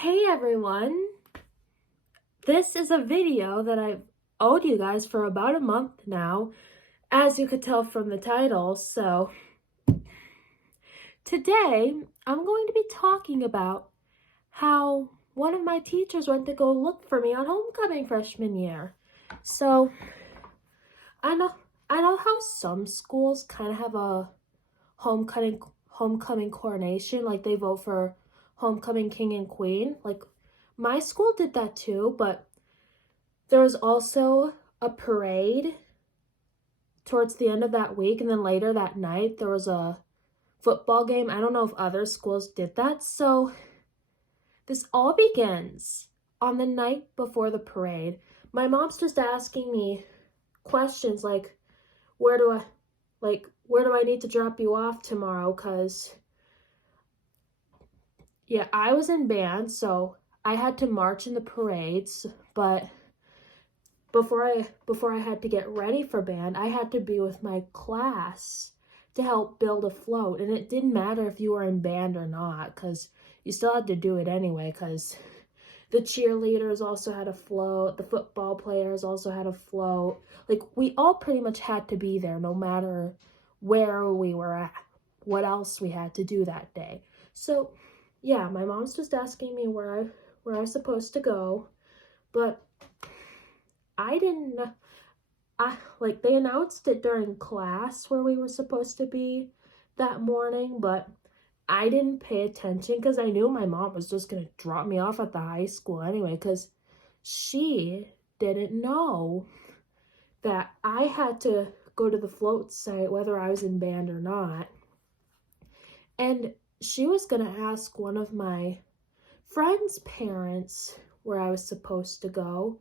Hey everyone! This is a video that I've owed you guys for about a month now, as you could tell from the title. So today I'm going to be talking about how one of my teachers went to go look for me on homecoming freshman year. So I know how some schools kind of have a homecoming coronation, like they vote for homecoming king and queen. Like my school did that too, but there was also a parade towards the end of that week, and then later that night there was a football game. I don't know if other schools did that. So this all begins on the night before the parade. My mom's just asking me questions like, where do I need to drop you off tomorrow? Cause yeah, I was in band, so I had to march in the parades, but before I had to get ready for band, I had to be with my class to help build a float. And it didn't matter if you were in band or not, because you still had to do it anyway, because the cheerleaders also had a float, the football players also had a float. Like, we all pretty much had to be there no matter where we were at, what else we had to do that day. So yeah, my mom's just asking me where I was supposed to go, but I didn't they announced it during class where we were supposed to be that morning, but I didn't pay attention because I knew my mom was just going to drop me off at the high school anyway, because she didn't know that I had to go to the float site whether I was in band or not. And she was going to ask one of my friend's parents where I was supposed to go,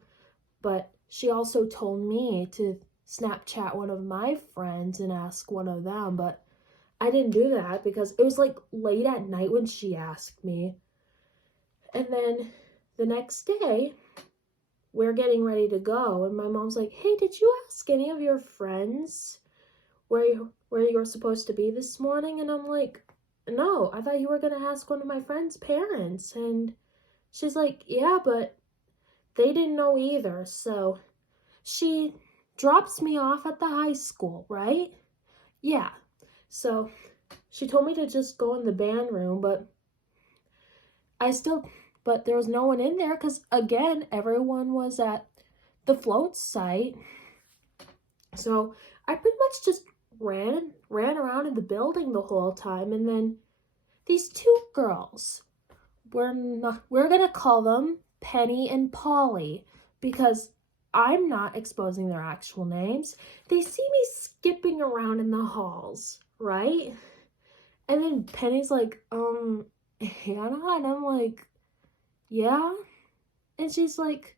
but she also told me to Snapchat one of my friends and ask one of them, but I didn't do that because it was like late at night when she asked me. And then the next day, we're getting ready to go, and my mom's like, "Hey, did you ask any of your friends where you were supposed to be this morning?" And I'm like, "No, I thought you were gonna ask one of my friend's parents." And she's like, "Yeah, but they didn't know either." So she drops me off at the high school, right? Yeah. So she told me to just go in the band room, but there was no one in there because, again, everyone was at the float site. So I pretty much just ran around in the building the whole time, and then these two girls, we're gonna call them Penny and Polly, because I'm not exposing their actual names. They see me skipping around in the halls, right? And then Penny's like, Hannah? And I'm like, yeah? And she's like,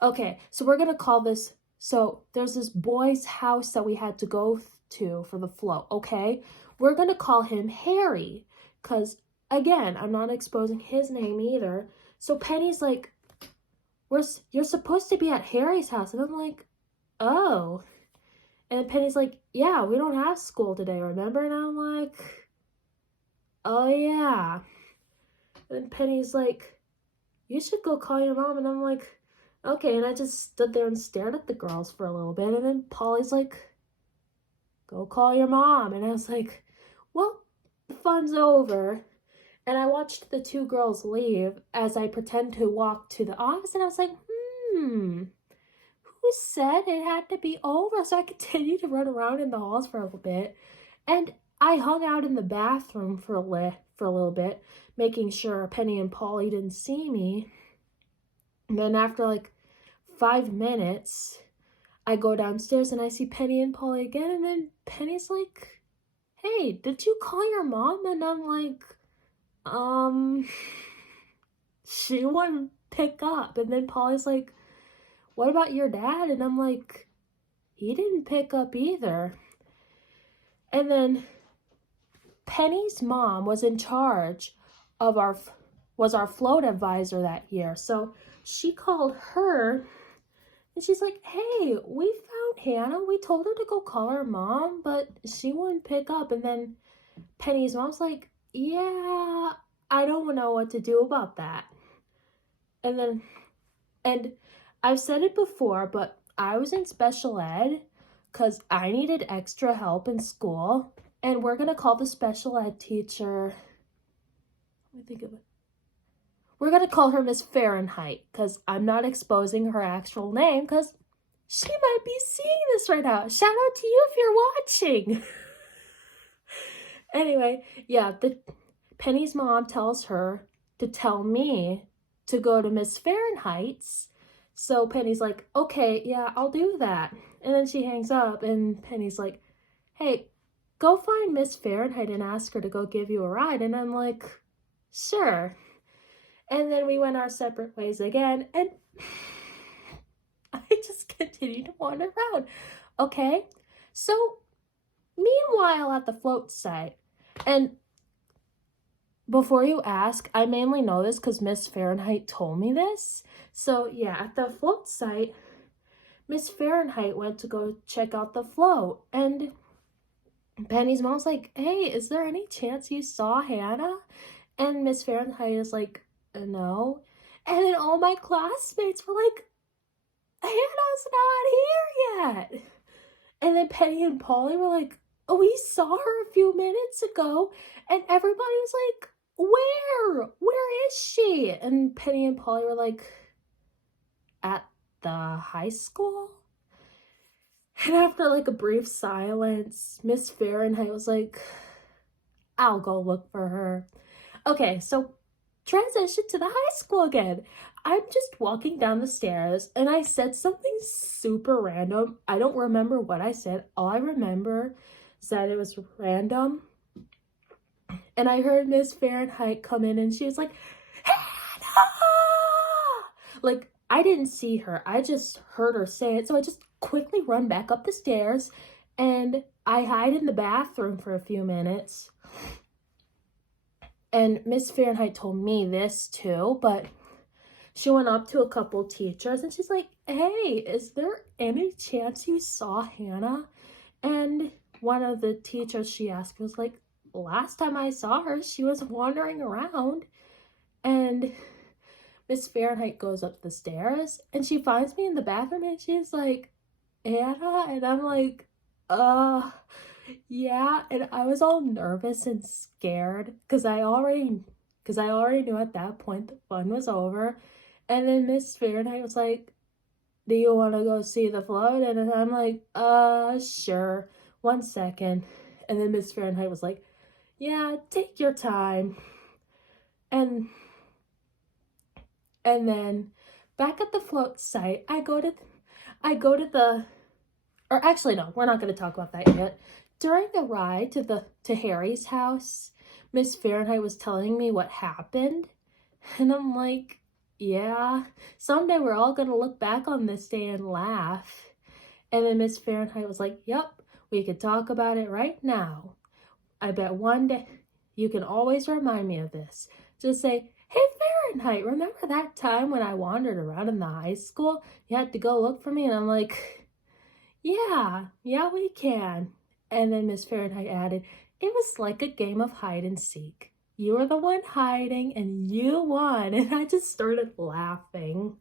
okay, so we're gonna call this, so there's this boy's house that we had to go to for the float, okay? We're gonna call him Harry, because, again, I'm not exposing his name either. So Penny's like, you're supposed to be at Harry's house. And I'm like, oh. And Penny's like, yeah, we don't have school today, remember? And I'm like, oh yeah. And Penny's like, you should go call your mom. And I'm like, okay. And I just stood there and stared at the girls for a little bit. And then Polly's like, go call your mom. And I was like, well, the fun's over. And I watched the two girls leave as I pretend to walk to the office. And I was like, who said it had to be over? So I continued to run around in the halls for a little bit. And I hung out in the bathroom for a little bit, making sure Penny and Polly didn't see me. And then after like 5 minutes, I go downstairs and I see Penny and Polly again. And then Penny's like, hey, did you call your mom? And I'm like, she wouldn't pick up. And then Polly's like, what about your dad? And I'm like, he didn't pick up either. And then Penny's mom was in charge of our float advisor that year. So she called her and she's like, hey, we found Hannah. We told her to go call her mom, but she wouldn't pick up. And then Penny's mom's like, yeah, I don't know what to do about that. And I've said it before, but I was in special ed because I needed extra help in school. And we're going to call the special ed teacher, let me think of it. We're going to call her Miss Fahrenheit because I'm not exposing her actual name because she might be seeing this right now. Shout out to you if you're watching. Anyway, yeah, Penny's mom tells her to tell me to go to Miss Fahrenheit's. So Penny's like, okay, yeah, I'll do that. And then she hangs up and Penny's like, hey, go find Miss Fahrenheit and ask her to go give you a ride. And I'm like, sure. And then we went our separate ways again. And I just continued to wander around. Okay, so meanwhile at the float site, and before you ask, I mainly know this because Miss Fahrenheit told me this. So yeah, at the float site, Miss Fahrenheit went to go check out the float. And Penny's mom's like, hey, is there any chance you saw Hannah? And Miss Fahrenheit is like, no. And then all my classmates were like, Hannah's not here yet. And then Penny and Polly were like, oh, we saw her a few minutes ago. And everybody was like, where is she? And Penny and Polly were like, at the high school? And after like a brief silence, Miss Fahrenheit was like, I'll go look for her. Okay, so transition to the high school again. I'm just walking down the stairs and I said something super random. I don't remember what I said. All I remember is that it was random. And I heard Miss Fahrenheit come in and she was like, Hannah! Like, I didn't see her. I just heard her say it. So I just quickly run back up the stairs and I hide in the bathroom for a few minutes. And Miss Fahrenheit told me this too, but she went up to a couple teachers and she's like, hey, is there any chance you saw Hannah? And one of the teachers she asked was like, last time I saw her, she was wandering around. And Miss Fahrenheit goes up the stairs and she finds me in the bathroom and she's like, Anna? And I'm like, yeah. And I was all nervous and scared because I already knew at that point the fun was over. And then Miss Fahrenheit was like, do you want to go see the float? And I'm like, sure. 1 second. And then Miss Fahrenheit was like, yeah, take your time. And then back at the float site, I go to the, or actually no, we're not going to talk about that yet. During the ride to Harry's house, Miss Fahrenheit was telling me what happened. And I'm like, yeah, someday we're all going to look back on this day and laugh. And then Miss Fahrenheit was like, yep, we could talk about it right now. I bet one day you can always remind me of this. Just say, hey, Fahrenheit, remember that time when I wandered around in the high school? You had to go look for me? And I'm like, yeah, we can. And then Miss Fahrenheit added, it was like a game of hide and seek. You were the one hiding and you won. And I just started laughing.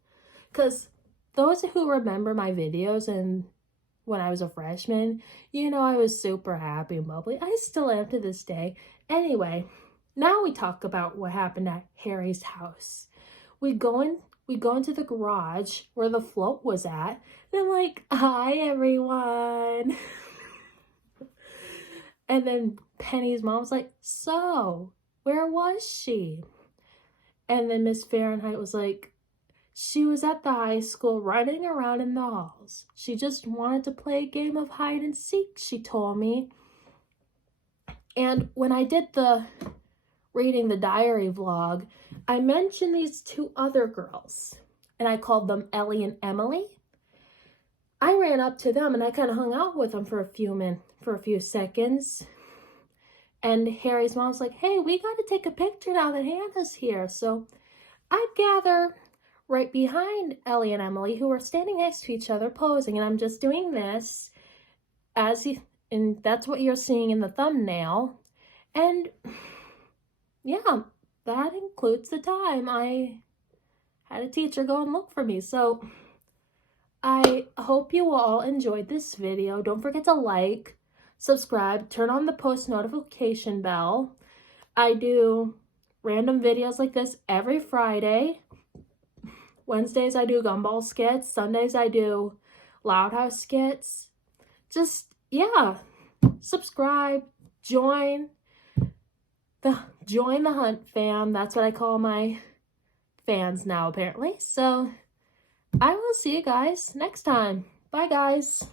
Because those who remember my videos and when I was a freshman, you know I was super happy and bubbly. I still am to this day. Anyway, now we talk about what happened at Harry's house. We go into the garage where the float was at. And I'm like, hi, everyone. And then Penny's mom's like, so, where was she? And then Miss Fahrenheit was like, she was at the high school running around in the halls. She just wanted to play a game of hide and seek, she told me. And when I did the reading the diary vlog, I mentioned these two other girls. And I called them Ellie and Emily. I ran up to them and I kind of hung out with them for a few seconds. And Harry's mom's like, hey, we got to take a picture now that Hannah's here. So I gather right behind Ellie and Emily, who are standing next to each other posing. And I'm just doing this and that's what you're seeing in the thumbnail. And yeah, that includes the time I had a teacher go and look for me. So I hope you all enjoyed this video. Don't forget to like, subscribe, turn on the post notification bell. I do random videos like this every Friday. Wednesdays I do gumball skits. Sundays I do Loud House skits. Just, yeah, subscribe, join the Hunt fam. That's what I call my fans now, apparently. So I will see you guys next time. Bye, guys.